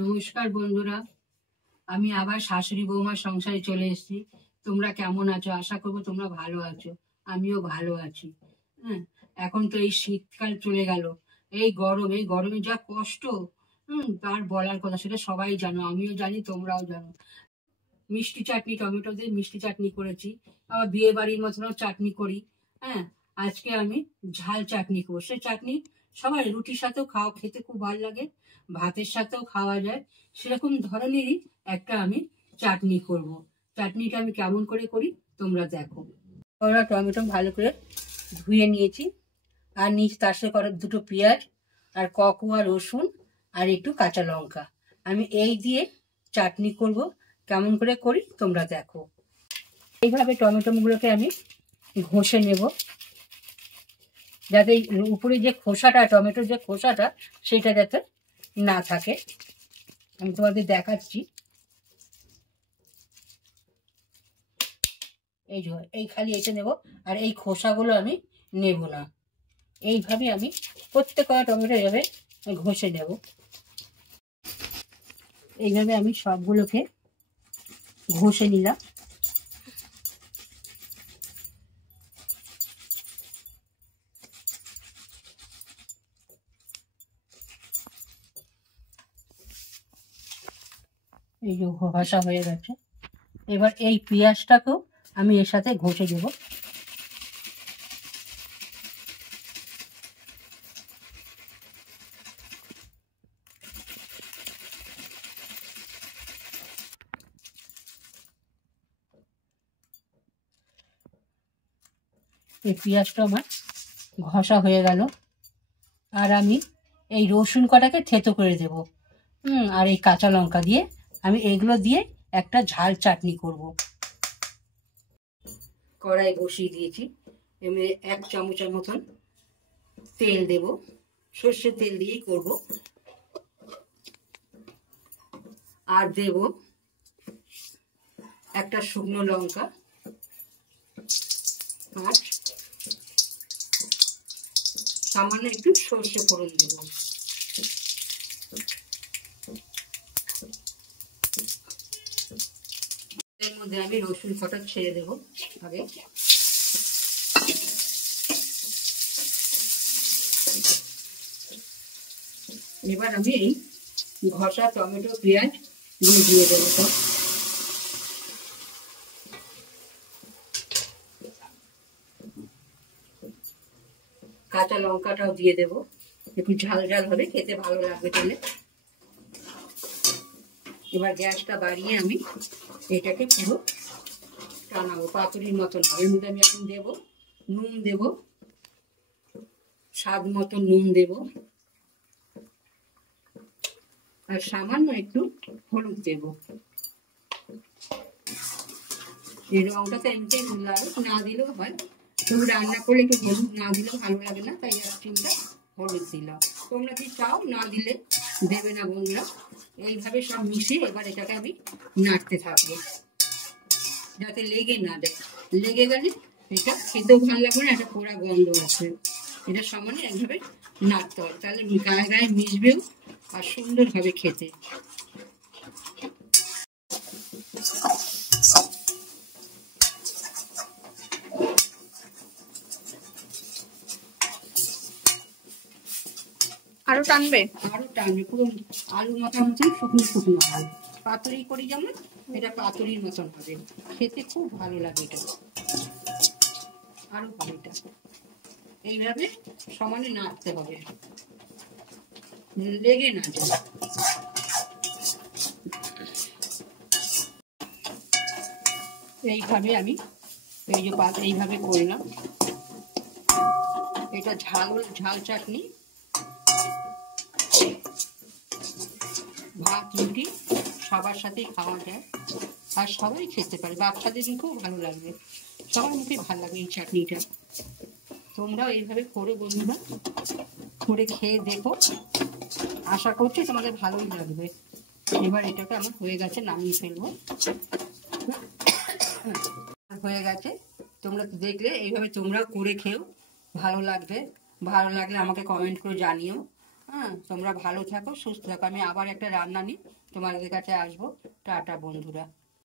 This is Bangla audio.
নমস্কার বন্ধুরা, আমি আবার শাশুড়ি বৌমার সংসারে চলে এসেছি। তোমরা কেমন আছো? আশা করবো তোমরা ভালো আছো। আমিও ভালো আছি। হ্যাঁ, এখন তো এই শীতকাল চলে গেল। এই গরমে যা কষ্ট, তার বলার কথা, সেটা সবাই জানো, আমিও জানি, তোমরাও জানো। মিষ্টি চাটনি, টমেটো দিয়ে মিষ্টি চাটনি করেছি। আবার বিয়ে বাড়ির মতনও চাটনি করি। হ্যাঁ, আজকে আমি ঝাল চাটনি করবো। সে চাটনি সবাই রুটির সাথেও খেতে খুব ভালো লাগে, ভাতের সাথেও খাওয়া যায়। সেরকম ধরনেরই একটা আমি চাটনি করব। চাটনিটা আমি কেমন করে করি তোমরা দেখো। টমেটো ভালো করে ধুয়ে নিয়েছি, আর তার সাথে করে দুটো পেঁয়াজ, আর ককুয়া রসুন, আর একটু কাঁচা লঙ্কা। আমি এই দিয়ে চাটনি করব। কেমন করে করি তোমরা দেখো। এইভাবে টমেটোগুলোকে আমি ঘষে নেব, যাতে উপরে যে খোসাটা, টমেটোর যে খোসাটা, সেটা যাতে না থাকে। আমি তোমাদের দেখাচ্ছি। এই খালি এটা নেব, আর এই খোসাগুলো আমি নেব না। এইভাবে আমি প্রত্যেকটা টমেটো এভাবে ঘষে নেব। এইভাবে আমি সবগুলোকে ঘষে নিলাম। এই যে ঘষা হয়ে গেছে। এবার এই পেঁয়াজটাকেও আমি এর সাথে ঘষে দেব। এই পেঁয়াজটা আমার ঘষা হয়ে গেল। আর আমি এই রসুন কটাকে থেতো করে দেব। আর এই কাঁচা লঙ্কা দিয়ে আমি এগুলো দিয়ে একটা ঝাল চাটনি করব। কড়াই বসিয়ে দিয়েছি। এমনি 1 চামচের মতন তেল দেব। সর্ষের তেল দিয়েই করব। আর দেব একটা শুকনো লঙ্কা, আর সামান্য একটু সর্ষে ফোড়ন দেব। এর মধ্যে আমি রসুন কটা ছেড়ে দেব আগে। এবার আমি এই ঘষা টমেটো পেঁয়াজ দিয়ে দেবো সব। কাঁচা লঙ্কাটাও দিয়ে দেব, একটু ঝাল ঝাল হবে, খেতে ভালো লাগবে তাহলে। এবার গ্যাসটা বাড়িয়ে আমি এটাকে পুরো টানাবো, পাতুরির মতন। এর মধ্যে আমি এখন দেব নুন, দেব স্বাদ মতো নুন দেব, আর সামান্য একটু হলুদ দেব। এই রংটা তো এমনিতেই না দিলেও হয়, তবু রান্না করলে একটু হলুদ না দিলেও ভালো লাগে না, তাই এক চিমটা হলুদ দিলাম। তোমরা কি চাও না দিলে দেবে না বন্ধুরা। এইভাবে সব মিশিয়ে এবার এটাকে আমি নাড়তে থাকবো, যাতে লেগে না দেয়। লেগে গেলে এটা খেতেও ভালো লাগবে না, একটা পোড়া গন্ধ আছে। এটা সমানে এইভাবে নাড়তে হবে, তাহলে গায়ে গায়ে মিশবেও আর সুন্দর হবে খেতে। আরো টানবে? আরো টানবে, পুরো আলুর মতন মতন শুকনো শুকনো হবে। পাতুরি করি যেমন, এটা পাতুরির মতন হবে, খেতে খুব ভালো লাগে এটা। আরো ভালো, এটা এইভাবে সমানে নাড়তে হবে, লেগে না যায়। এইভাবে আমি এই যে এইভাবে করলাম। এটা ঝাল চাটনি, ভাত রুটি সবার সাথেই খাওয়া যায়, আর সবাই খেতে পারে। বাচ্চাদের খুব ভালো লাগবে, সবার মুখে ভালো লাগবে এই চাটনিটা। তোমরাও এইভাবে করে বন্ধুরা করে খেয়ে দেখো, আশা করছি তোমাদের ভালোই লাগবে। এবার এটাকে আমার হয়ে গেছে, নামিয়ে ফেলবো। হয়ে গেছে, তোমরা দেখলে এইভাবে তোমরা করে খেও, ভালো লাগবে। ভালো লাগলে আমাকে কমেন্ট করে জানিও। হ্যাঁ, তোমরা ভালো থাকো, সুস্থ থাকো। আমি আবার একটা রান্না নিয়ে তোমাদের কাছে আসবো। টাটা বন্ধুরা।